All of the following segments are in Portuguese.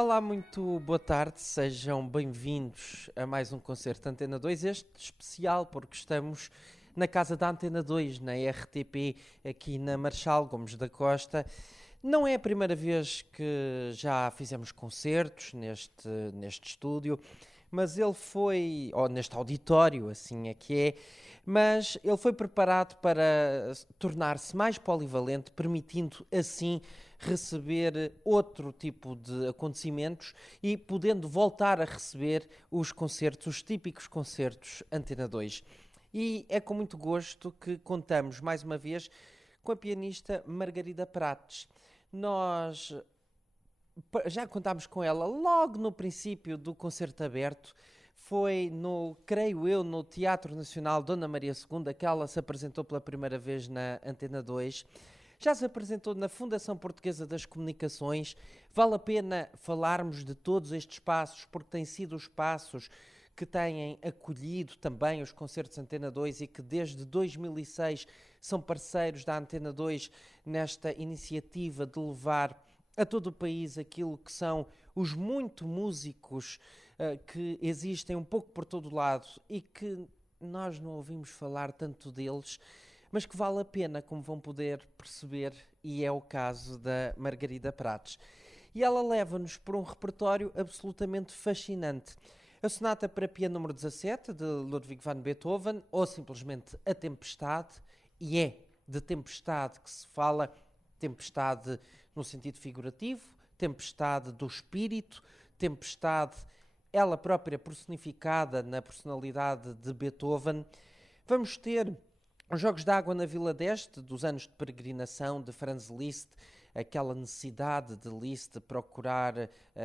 Olá, muito boa tarde, sejam bem-vindos a mais um concerto Antena 2, este especial porque estamos na casa da Antena 2, na RTP, aqui na Marechal Gomes da Costa. Não é a primeira vez que já fizemos concertos neste estúdio, mas ele foi, ou neste auditório, assim é que é, mas ele foi preparado para tornar-se mais polivalente, permitindo assim receber outro tipo de acontecimentos e podendo voltar a receber os concertos, os típicos concertos Antena 2. E é com muito gosto que contamos mais uma vez com a pianista Margarida Prates. Nós já contámos com ela logo no princípio do concerto aberto. Foi creio eu, no Teatro Nacional Dona Maria II que ela se apresentou pela primeira vez na Antena 2. Já se apresentou na Fundação Portuguesa das Comunicações. Vale a pena falarmos de todos estes passos, porque têm sido os passos que têm acolhido também os concertos Antena 2 e que desde 2006 são parceiros da Antena 2 nesta iniciativa de levar a todo o país aquilo que são os muitos músicos que existem um pouco por todo o lado e que nós não ouvimos falar tanto deles, mas que vale a pena, como vão poder perceber, e é o caso da Margarida Prates. E ela leva-nos por um repertório absolutamente fascinante. A Sonata para Piano número 17, de Ludwig van Beethoven, ou simplesmente A Tempestade, e é de tempestade que se fala, tempestade no sentido figurativo, tempestade do espírito, tempestade, ela própria personificada na personalidade de Beethoven. Vamos ter os Jogos de Água na Vila d'Este, dos anos de peregrinação de Franz Liszt, aquela necessidade de Liszt de procurar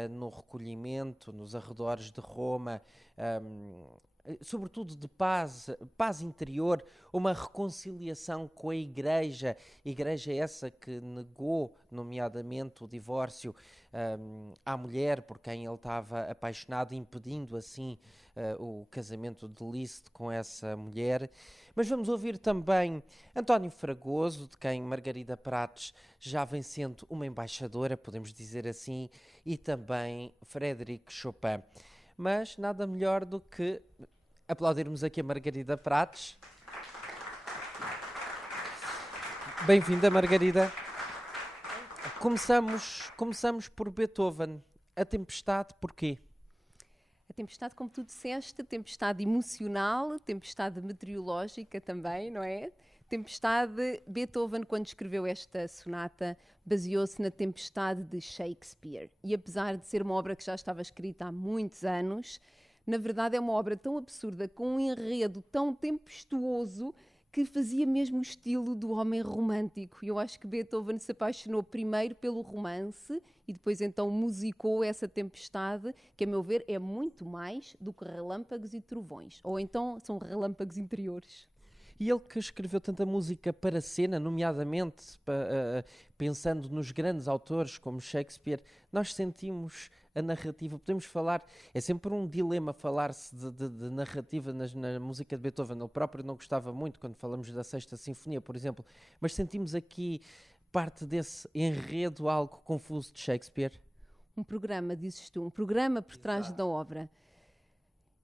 no recolhimento, nos arredores de Roma, sobretudo de paz interior, uma reconciliação com a Igreja essa que negou, nomeadamente, o divórcio à mulher por quem ele estava apaixonado, impedindo assim o casamento de Liszt com essa mulher. Mas vamos ouvir também António Fragoso, de quem Margarida Prates já vem sendo uma embaixadora, podemos dizer assim, e também Frédéric Chopin. Mas nada melhor do que aplaudirmos aqui a Margarida Prates. Bem-vinda, Margarida. Começamos por Beethoven. A Tempestade, porquê? A tempestade, como tu disseste, tempestade emocional, tempestade meteorológica também, não é? Tempestade, Beethoven, quando escreveu esta sonata, baseou-se na Tempestade de Shakespeare. E apesar de ser uma obra que já estava escrita há muitos anos, na verdade é uma obra tão absurda, com um enredo tão tempestuoso, que fazia mesmo o estilo do homem romântico. E eu acho que Beethoven se apaixonou primeiro pelo romance e depois então musicou essa tempestade, que a meu ver é muito mais do que relâmpagos e trovões. Ou então são relâmpagos interiores. E ele que escreveu tanta música para cena, nomeadamente pensando nos grandes autores como Shakespeare, nós sentimos a narrativa, podemos falar, é sempre um dilema falar-se de narrativa na música de Beethoven. Ele próprio não gostava muito quando falamos da Sexta Sinfonia, por exemplo, mas sentimos aqui parte desse enredo algo confuso de Shakespeare. Um programa, dizes tu, um programa por trás da obra.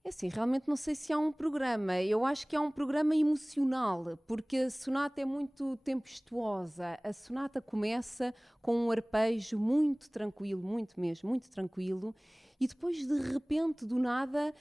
É assim, realmente não sei se há um programa. Eu acho que há um programa emocional, porque a sonata é muito tempestuosa. A sonata começa com um arpejo muito tranquilo, muito mesmo, muito tranquilo, e depois, de repente, do nada,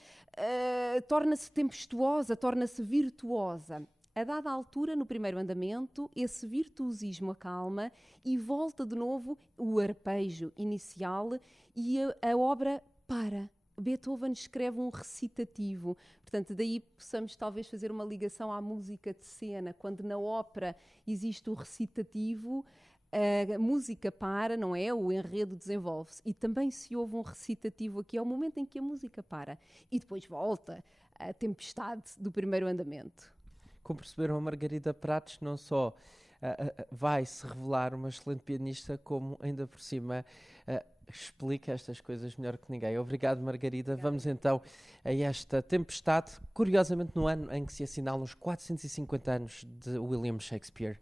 torna-se tempestuosa, torna-se virtuosa. A dada altura, no primeiro andamento, esse virtuosismo acalma e volta de novo o arpejo inicial e a obra para. Beethoven escreve um recitativo, portanto, daí possamos talvez fazer uma ligação à música de cena. Quando na ópera existe o recitativo, a música para, não é? O enredo desenvolve-se. E também se ouve um recitativo aqui, é o momento em que a música para. E depois volta a tempestade do primeiro andamento. Como perceberam, a Margarida Prates não só vai se revelar uma excelente pianista, como ainda por cima explica estas coisas melhor que ninguém. Obrigado, Margarida. Obrigada. Vamos então a esta tempestade, curiosamente no ano em que se assinalam os 450 anos de William Shakespeare.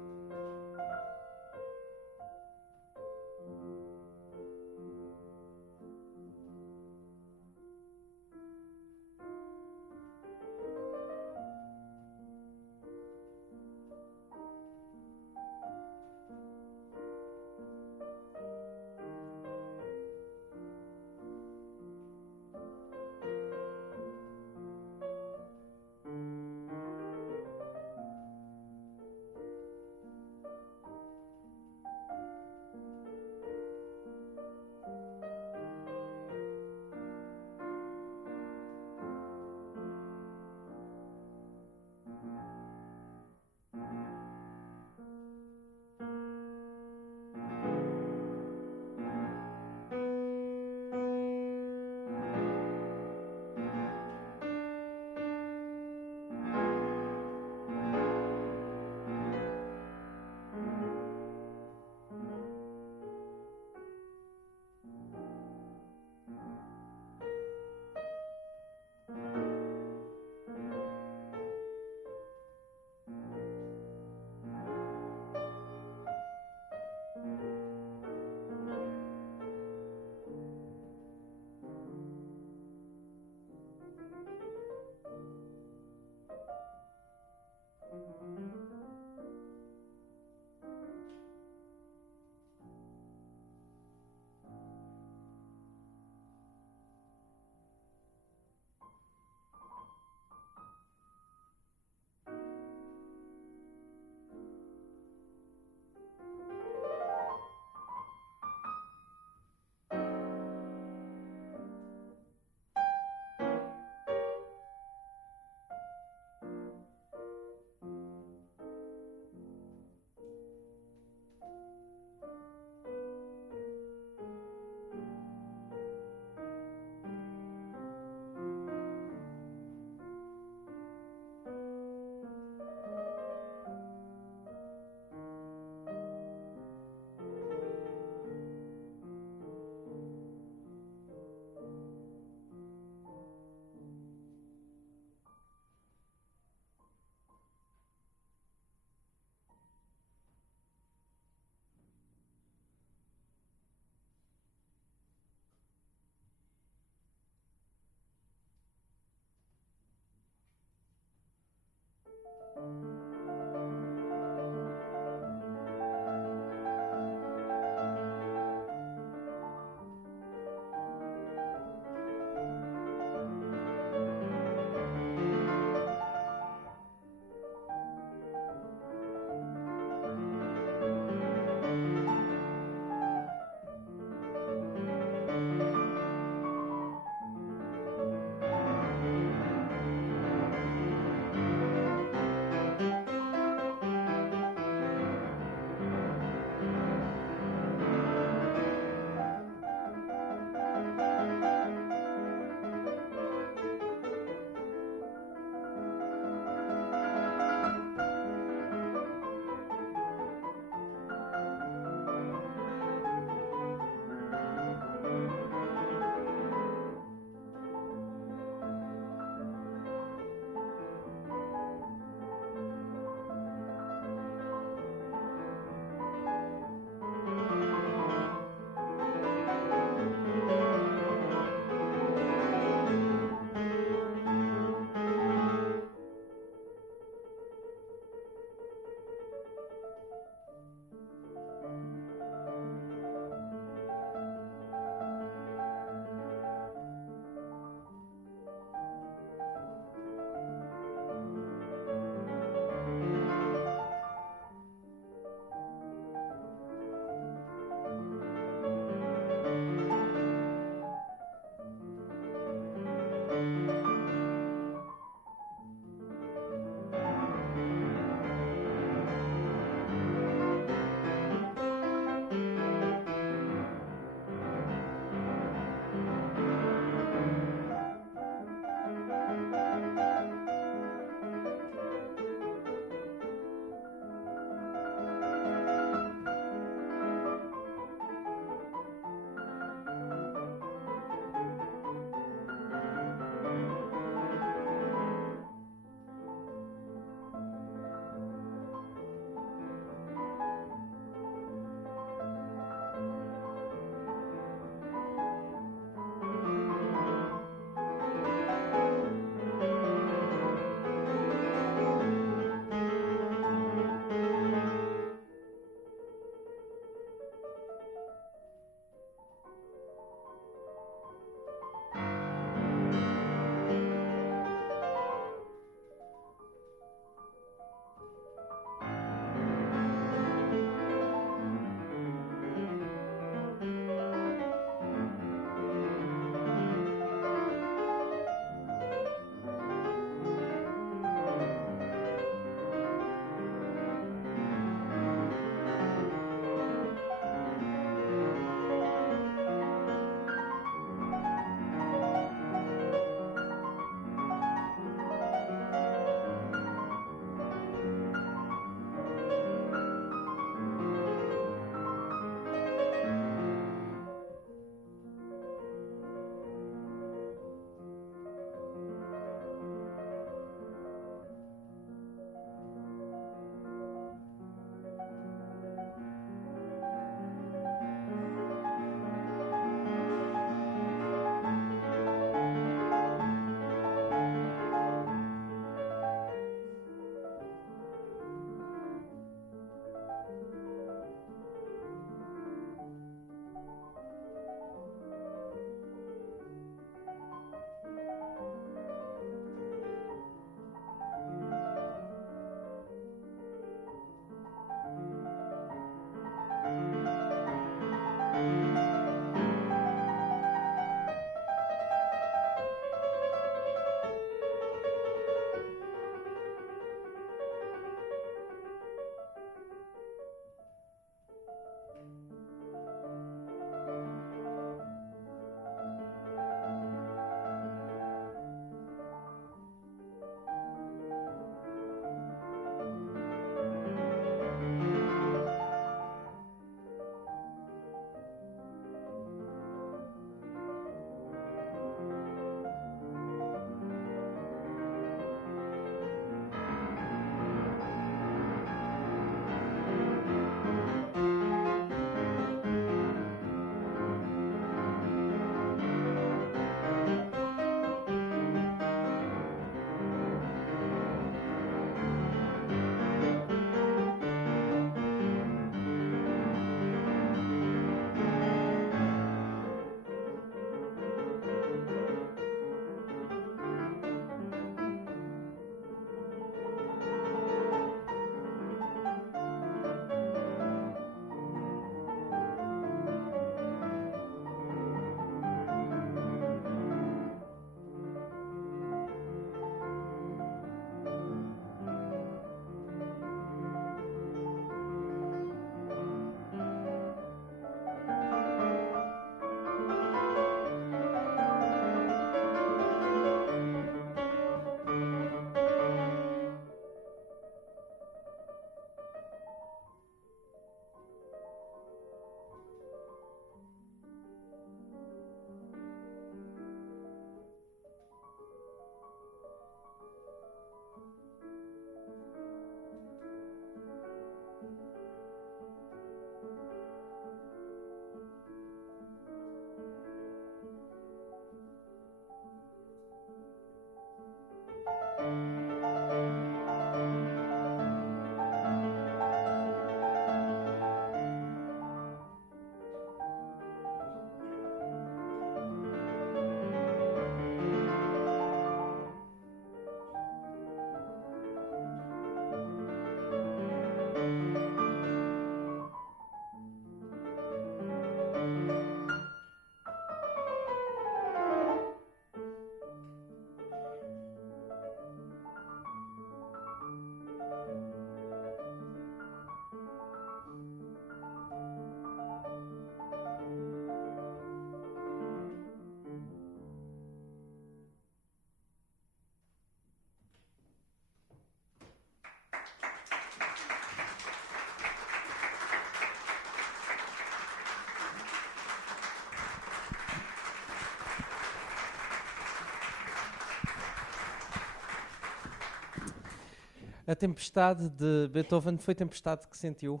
A tempestade de Beethoven foi tempestade que sentiu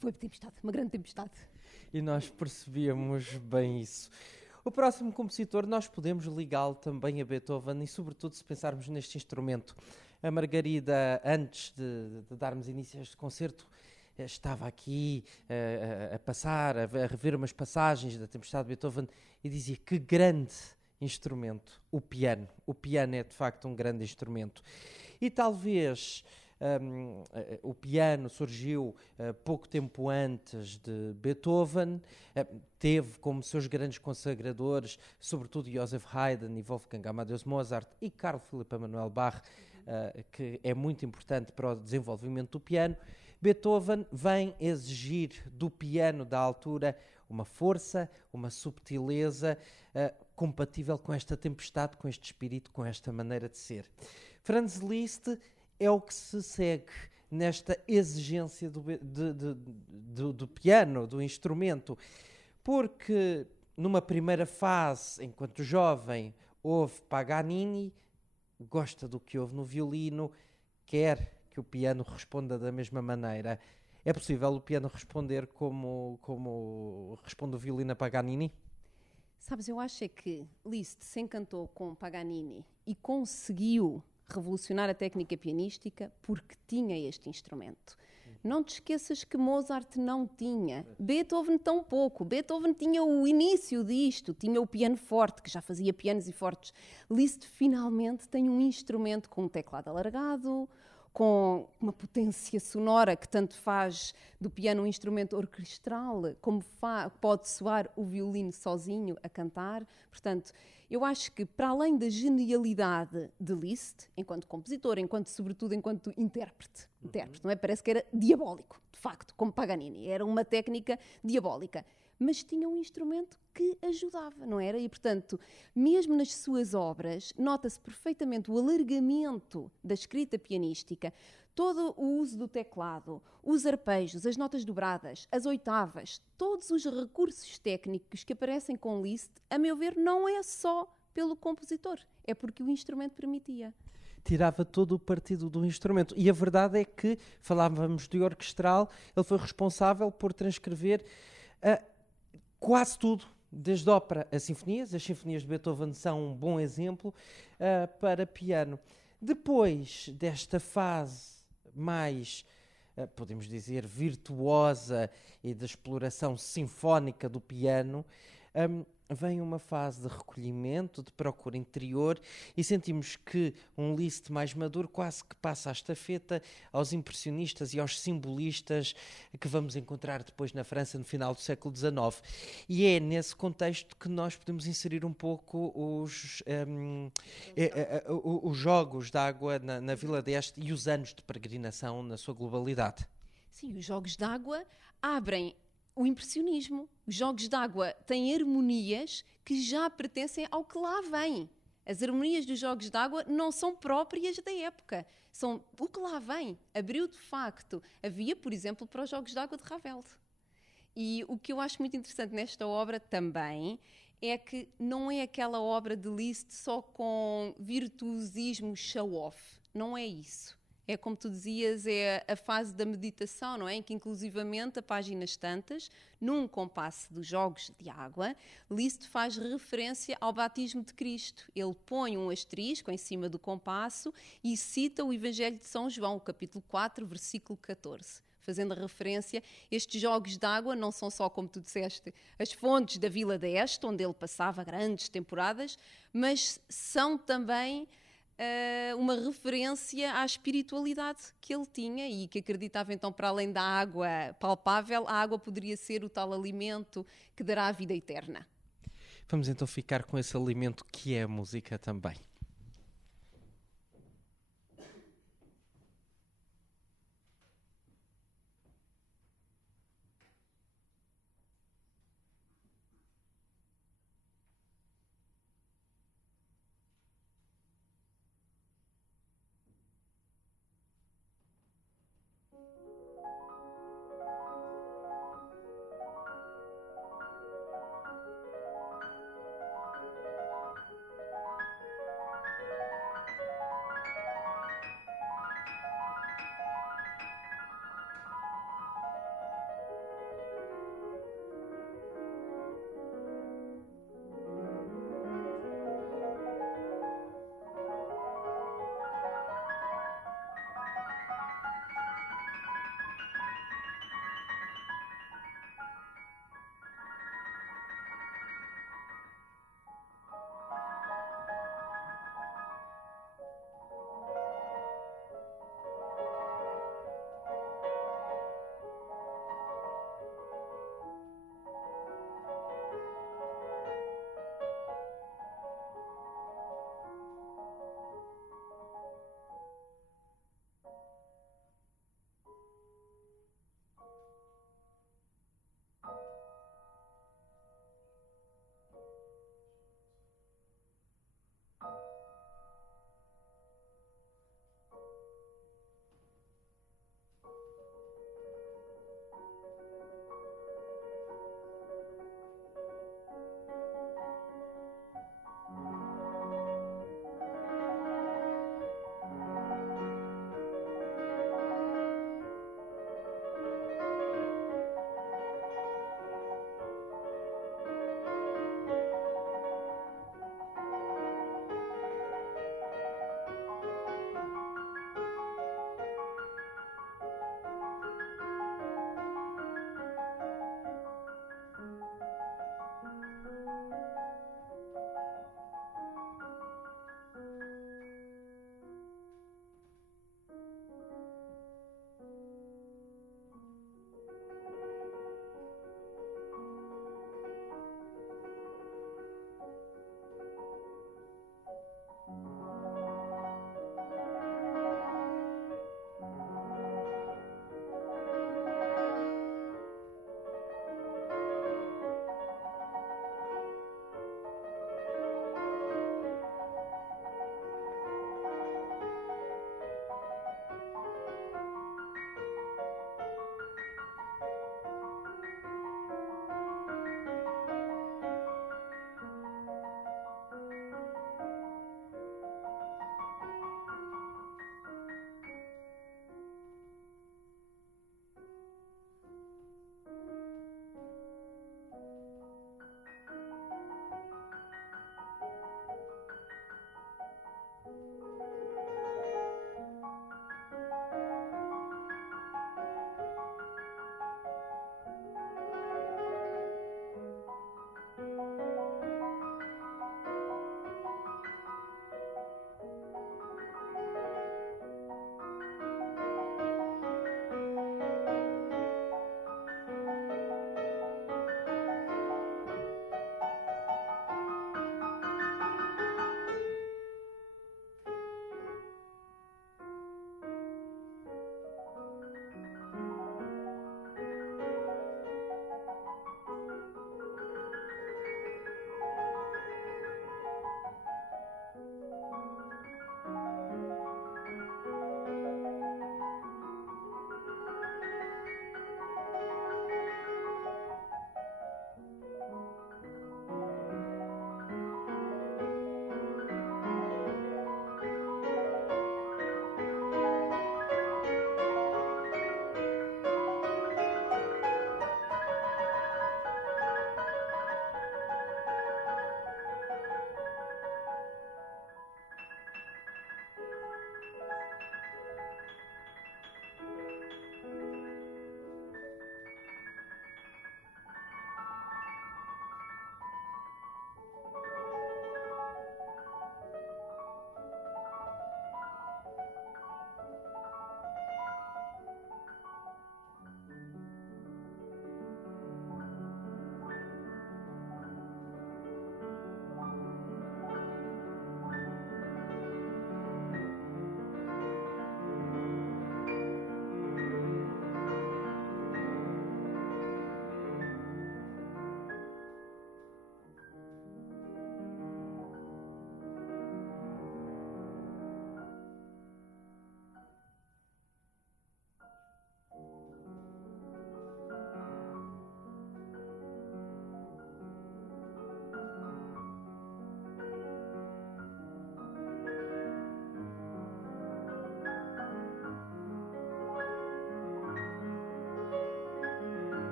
Foi tempestade, uma grande tempestade. e nós percebíamos bem isso. O próximo compositor nós podemos ligá-lo também a Beethoven e sobretudo se pensarmos neste instrumento. A Margarida, antes de darmos início a este concerto, estava aqui a passar, a rever umas passagens da tempestade de Beethoven e dizia que grande instrumento, o piano. O piano é de facto um grande instrumento. E talvez o piano surgiu pouco tempo antes de Beethoven, teve como seus grandes consagradores, sobretudo Joseph Haydn e Wolfgang Amadeus Mozart e Carl Philipp Emanuel Bach, que é muito importante para o desenvolvimento do piano. Beethoven vem exigir do piano da altura uma força, uma subtileza compatível com esta tempestade, com este espírito, com esta maneira de ser. Franz Liszt é o que se segue nesta exigência do piano, do instrumento, porque numa primeira fase, enquanto jovem, ouve Paganini, gosta do que ouve no violino, quer que o piano responda da mesma maneira. É possível o piano responder como responde o violino a Paganini? Sabes, eu acho é que Liszt se encantou com Paganini e conseguiu revolucionar a técnica pianística porque tinha este instrumento. Não te esqueças que Mozart não tinha, Beethoven tão pouco. Beethoven tinha o início disto, tinha o piano forte, que já fazia pianos e fortes. Liszt finalmente tem um instrumento com um teclado alargado, com uma potência sonora que tanto faz do piano um instrumento orquestral, como pode soar o violino sozinho a cantar. Portanto, eu acho que, para além da genialidade de Liszt, enquanto compositor, sobretudo enquanto intérprete, não é? Parece que era diabólico, de facto, como Paganini. Era uma técnica diabólica. Mas tinha um instrumento que ajudava, não era? E, portanto, mesmo nas suas obras, nota-se perfeitamente o alargamento da escrita pianística, todo o uso do teclado, os arpejos, as notas dobradas, as oitavas, todos os recursos técnicos que aparecem com Liszt, a meu ver, não é só pelo compositor, é porque o instrumento permitia. Tirava todo o partido do instrumento. E a verdade é que, falávamos de orquestral, ele foi responsável por transcrever quase tudo, desde ópera a sinfonias. As sinfonias de Beethoven são um bom exemplo para piano. Depois desta fase mais, podemos dizer, virtuosa e de exploração sinfónica do piano, vem uma fase de recolhimento, de procura interior e sentimos que um Liszt mais maduro quase que passa a estafeta aos impressionistas e aos simbolistas que vamos encontrar depois na França no final do século XIX. E é nesse contexto que nós podemos inserir um pouco os jogos de água na Vila d'Este e os anos de peregrinação na sua globalidade. Sim, os jogos de água abrem o impressionismo. Os jogos de água têm harmonias que já pertencem ao que lá vem. As harmonias dos jogos de água não são próprias da época. São o que lá vem. Abriu de facto a via, por exemplo, para os jogos de água de Ravel. E o que eu acho muito interessante nesta obra também é que não é aquela obra de Liszt só com virtuosismo show-off. Não é isso. É como tu dizias, é a fase da meditação, não é? Em que, inclusivamente, a páginas tantas, num compasso dos jogos de água, Liszt faz referência ao batismo de Cristo. Ele põe um asterisco em cima do compasso e cita o Evangelho de São João, capítulo 4, versículo 14. Fazendo referência, estes jogos de água não são só, como tu disseste, as fontes da Vila d'Este, onde ele passava grandes temporadas, mas são também uma referência à espiritualidade que ele tinha e que acreditava então, para além da água palpável, a água poderia ser o tal alimento que dará a vida eterna. Vamos então ficar com esse alimento que é a música também.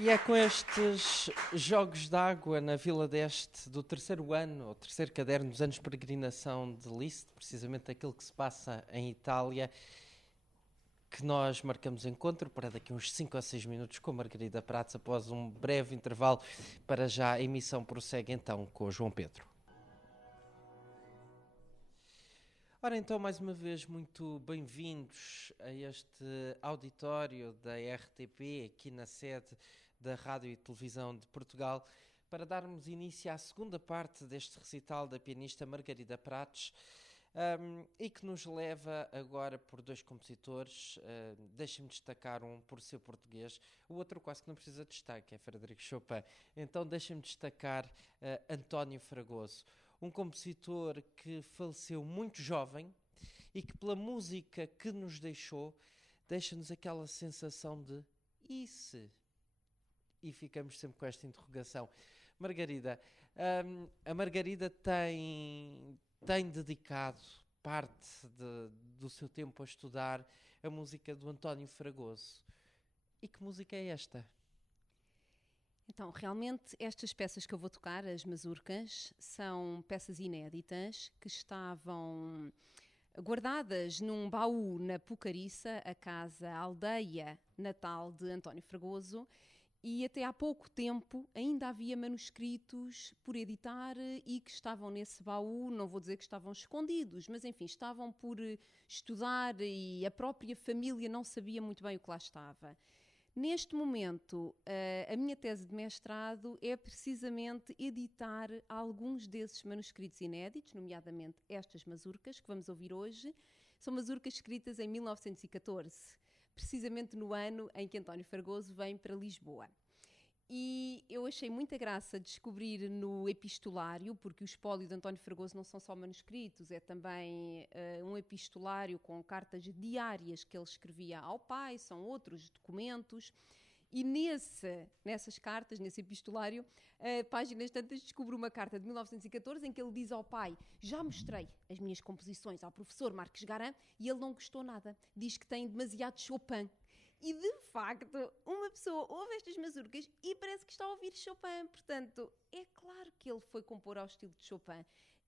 E é com estes jogos de água na Vila d'Este do terceiro ano, ou terceiro caderno dos anos de peregrinação de Liszt, precisamente aquilo que se passa em Itália, que nós marcamos encontro para daqui a uns 5 ou 6 minutos com Margarida Prates, após um breve intervalo. Para já a emissão prossegue então com o João Pedro. Ora então, mais uma vez, muito bem-vindos a este auditório da RTP, aqui na sede da Rádio e Televisão de Portugal, para darmos início à segunda parte deste recital da pianista Margarida Prates, e que nos leva agora por dois compositores. Deixem-me destacar um por ser português, o outro quase que não precisa de destaque, é Frédéric Chopin. Então deixem-me destacar António Fragoso, um compositor que faleceu muito jovem e que pela música que nos deixou, deixa-nos aquela sensação de e se? E ficamos sempre com esta interrogação. Margarida, a Margarida tem dedicado parte do seu tempo a estudar a música do António Fragoso. E que música é esta? Então, realmente, estas peças que eu vou tocar, as mazurcas, são peças inéditas que estavam guardadas num baú na Pucariça, a casa, a aldeia natal de António Fragoso, e até há pouco tempo ainda havia manuscritos por editar e que estavam nesse baú. Não vou dizer que estavam escondidos, mas enfim, estavam por estudar e a própria família não sabia muito bem o que lá estava. Neste momento, a minha tese de mestrado é precisamente editar alguns desses manuscritos inéditos, nomeadamente estas mazurcas que vamos ouvir hoje. São mazurcas escritas em 1914, precisamente no ano em que António Fragoso vem para Lisboa. E eu achei muita graça descobrir no epistolário, porque o espólio de António Fragoso não são só manuscritos, é também um epistolário com cartas diárias que ele escrevia ao pai, são outros documentos. E nessas cartas, nesse epistolário, páginas tantas, descubro uma carta de 1914 em que ele diz ao pai: já mostrei as minhas composições ao professor Marques Garan e ele não gostou nada. Diz que tem demasiado Chopin. E, de facto, uma pessoa ouve estas mazurcas e parece que está a ouvir Chopin. Portanto, é claro que ele foi compor ao estilo de Chopin.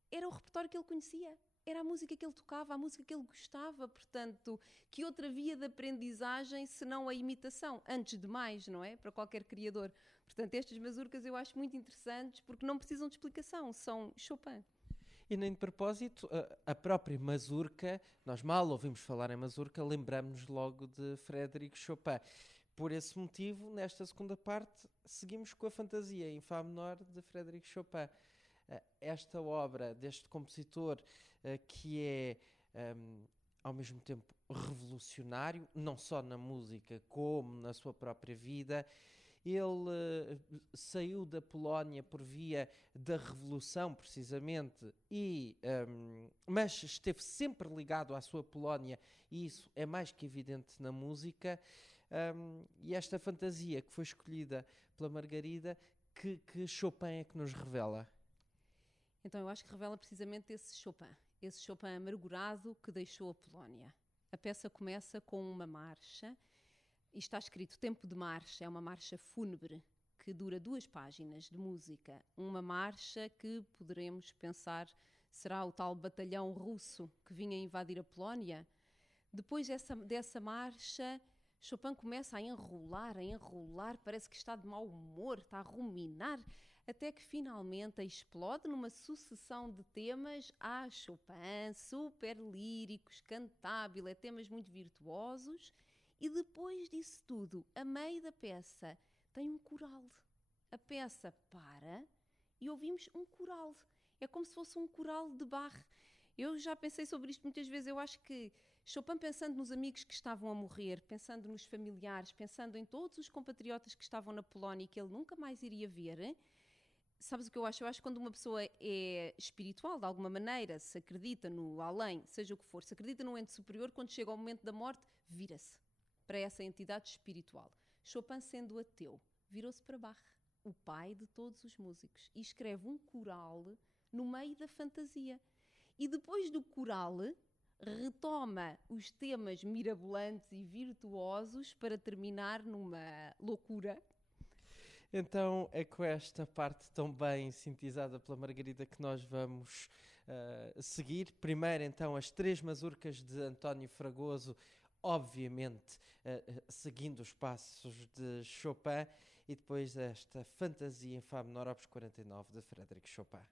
Era o repertório que ele conhecia. Era a música que ele tocava, a música que ele gostava. Portanto, que outra via de aprendizagem senão a imitação? Antes de mais, não é? Para qualquer criador. Portanto, estas mazurcas eu acho muito interessantes porque não precisam de explicação. São Chopin. E nem de propósito, a própria mazurca, nós mal ouvimos falar em mazurca, lembramos-nos logo de Frédéric Chopin. Por esse motivo, nesta segunda parte, seguimos com a fantasia em Fá menor de Frédéric Chopin. Esta obra deste compositor que é, ao mesmo tempo, revolucionário, não só na música, como na sua própria vida. Ele saiu da Polónia por via da Revolução, precisamente, mas esteve sempre ligado à sua Polónia, e isso é mais que evidente na música. E esta fantasia que foi escolhida pela Margarida, que Chopin é que nos revela? Então, eu acho que revela precisamente esse Chopin amargurado que deixou a Polónia. A peça começa com uma marcha. E está escrito Tempo de Marcha, é uma marcha fúnebre que dura 2 páginas de música. Uma marcha que poderemos pensar será o tal batalhão russo que vinha invadir a Polónia. Depois dessa marcha, Chopin começa a enrolar, parece que está de mau humor, está a ruminar, até que finalmente explode numa sucessão de temas a Chopin, super líricos, cantábil, temas muito virtuosos. E depois disso tudo, a meio da peça, tem um coral. A peça para e ouvimos um coral. É como se fosse um coral de Bach. Eu já pensei sobre isto muitas vezes. Eu acho que Chopin, pensando nos amigos que estavam a morrer, pensando nos familiares, pensando em todos os compatriotas que estavam na Polónia e que ele nunca mais iria ver, sabes o que eu acho? Eu acho que quando uma pessoa é espiritual, de alguma maneira, se acredita no além, seja o que for, se acredita num ente superior, quando chega ao momento da morte, vira-se para essa entidade espiritual. Chopin, sendo ateu, virou-se para Bach, o pai de todos os músicos, e escreve um coral no meio da fantasia. E depois do coral, retoma os temas mirabolantes e virtuosos para terminar numa loucura Então é com esta parte tão bem sintetizada pela Margarida que nós vamos seguir. Primeiro, então, as três mazurcas de António Fragoso, obviamente seguindo os passos de Chopin, e depois esta Fantasia em Fá menor, opus 49, de Frédéric Chopin.